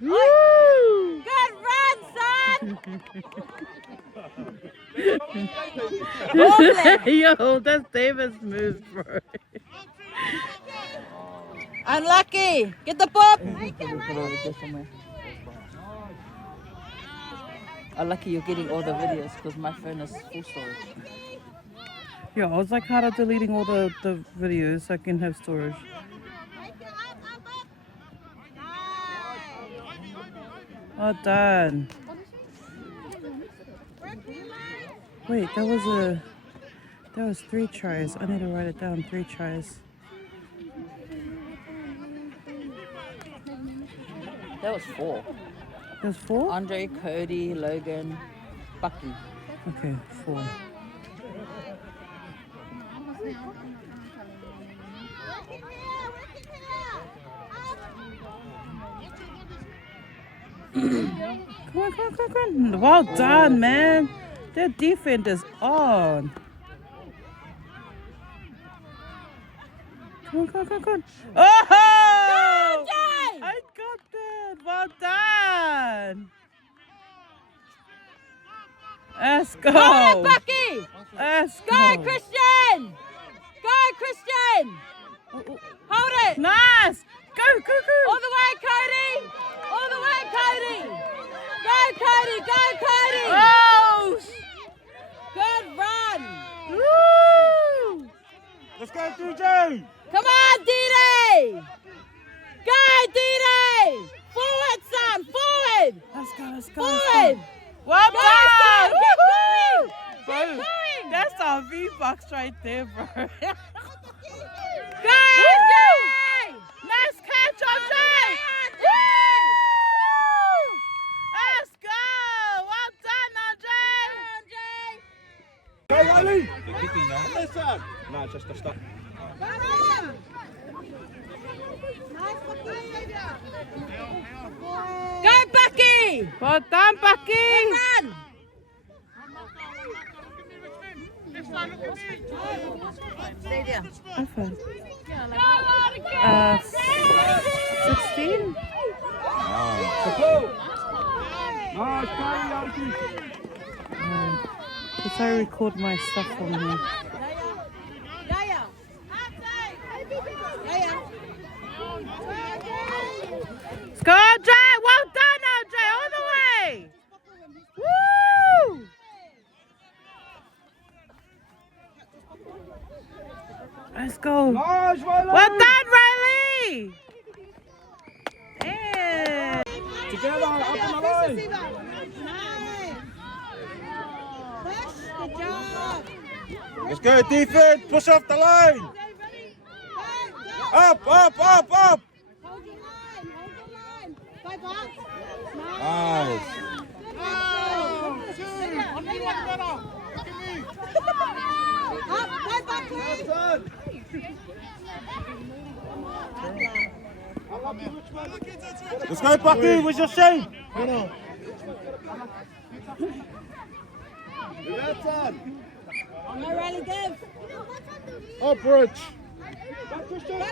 Woo! Good run, son! Yo, that's David's move, bro. Unlucky. Get the pop. Unlucky you're getting all the videos because my phone is full storage. Yeah, I was like kind of deleting all the videos so I can have storage. Well done. Wait, that was 3 tries. I need to write it down. 3 tries. That was 4. That was 4? Andre, Cody, Logan, Bucky. Okay, 4. Come on. Well done, man. Their defense is on. Come on. Oh! I got that. Well done. Let's go. Hold it, Bucky. Let's Go, Christian. Go, Christian. Hold it. Nice. Go. All the way, Cody. All the way, Cody. Go, Cody. Oh! Good run. Woo! Let's go, DJ! Come on, D-Day. Go, D-Day. Forward, son. Forward. Let's go. Forward. Well Go, done. son. Keep going. Bro, Keep going. that's our V-Bucks right there, bro. Go, Jay. Nice catch, OJ. Let's go. Well done, OJ. Go, Riley! You're kicking now. Listen! No, just a stop. Go, Bucky. Well done, Bucky. Run. Stadium. Okay. 16? Nice, carry, Because I record my stuff from here. Let's go, OJ! Well done, OJ! All the way! Woo! Let's go. Nice, Riley! Well done, Riley! Yeah. Together, up on the line! Good job. Let's go, defense! Push off the line! Up! Hold your line. Go, Buck. Nice! Up, go, Bucky. Let's go, Bucky! Where's your shame? Go, Riley, give. Up, Rich! Go, Christian. Get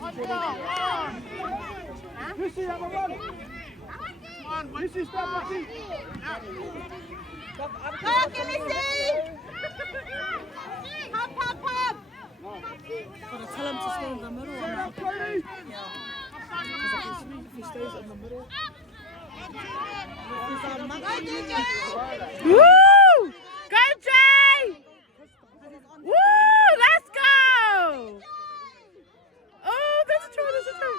up, Nice. Missy, have a run! Missy, stop, Missy! Go, give me C. Hop. Gotta tell him to stay in the middle. Set up, Cody! If he stays in the middle. Go, DJ. Woo! Go, Jay! Woo! Let's go! Oh, that's a try.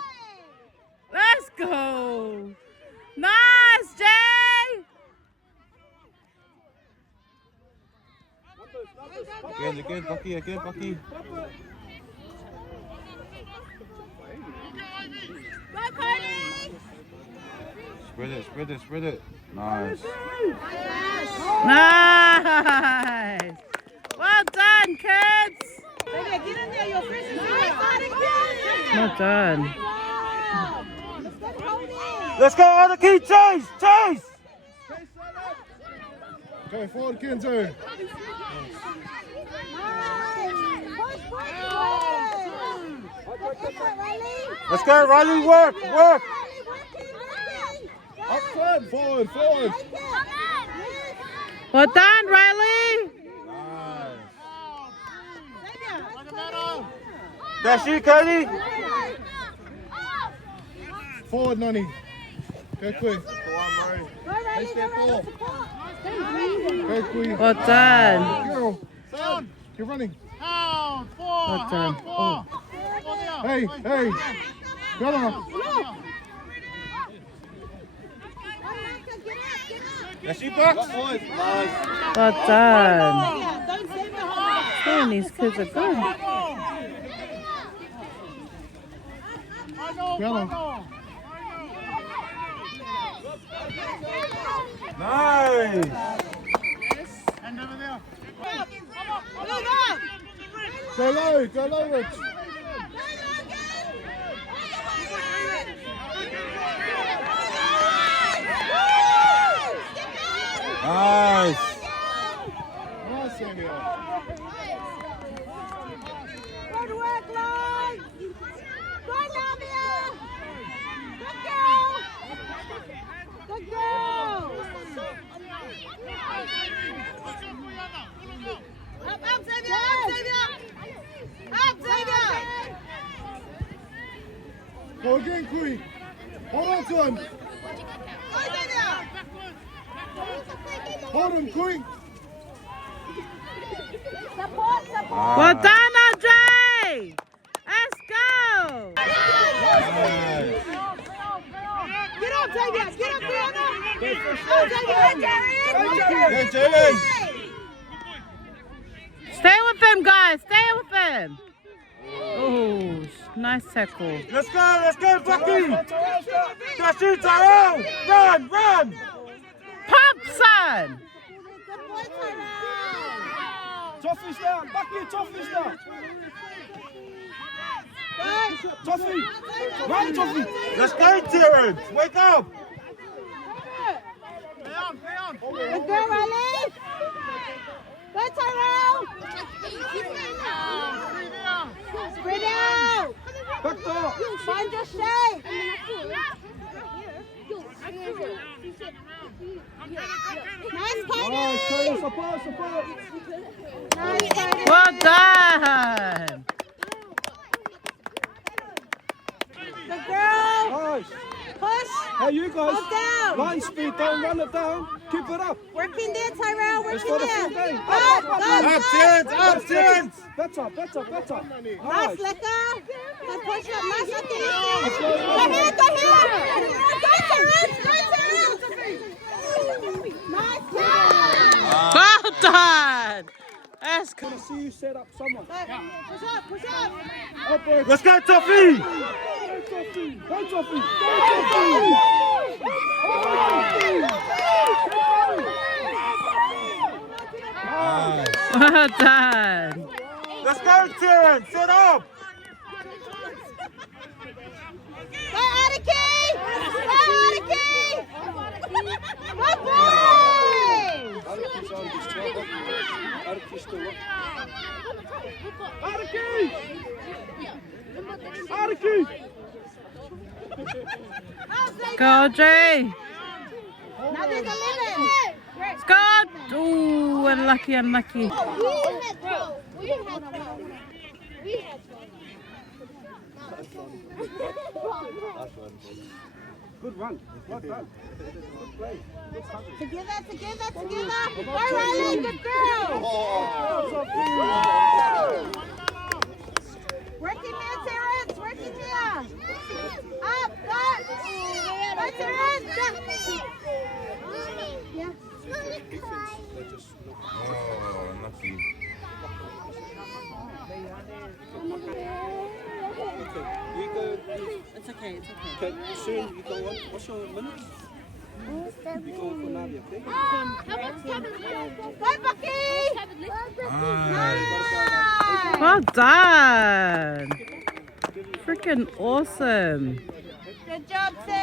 Let's go! Nice, Jay! Again, Bucky, Bucky. Go, Cody. Spread it. Nice. Nice! Well done, kids! Get in there, your friends is Well done. Let's go, other key, chase! Go forward, Kenzo. Let's go, Riley. Work, work. Up front, forward, forward. Well done, Riley. That's you, Cody. Forward, Nani. Go quick. Hey, step forward. Go quick. Well done. Girl. Sound. You're running. Well done. Oh. Hey, hey. Go on. That's you, Bucks. Well done. Man, these kids are good. Go on. Nice. Go low, Rich. Nice. Nice, Samuel. Good work, Lloyd. Good, Navia. Good girl. Good girl. Up, Xavier. Up, Xavier. Up, Xavier. Go again, Kui. Hold on to him. Hold him, Kui. Support, support. Well done, Andre. Let's go. Get up, Xavier. Get up, Hey, Jalen. Stay with him, guys. Stay with him. Oh, nice tackle. Let's go, Bucky. That's you, Tyrell. Run, run. Pop, son. Good boy, Tyrell. Toffee's down. Bucky, Toffee's down. Toffee. Run, Toffee. Let's go, Terrence. Wake up. Good girl, Riley. Good, Tyrell. Spread out. Back up. Find your shape. Nice, Katie. Nice, Katie. Support. Nice, Katie. Well done. Good girl. Nice. Push. Hey, you guys. Hold down. Line speed, don't run it down. Keep it up. Working there, Tyrell. It's Working for the there. full game. Up. Better. Nice, Lecker. Good push up. Nice, Lecker. Go ahead. Nice, Well done. That's good. See you set up someone. Push up. Let's go, Toffee. Go, Toffee. Well done. Let's go, Terrence. Set up. Go, Attica. Good boy. Go, Jay. Now there's 11. Scott. Ooh, unlucky. Good run. Well done. Good play. Together. All right, good girl. Working here, Terrence. Working here. Up, cut. Go, Terrence. Yeah. Unlucky. It's okay. Okay, soon you go on. What's your minutes? You go for Navia, okay? Go, Bucky. Nice. Well done. Freaking awesome. Good job, Sam.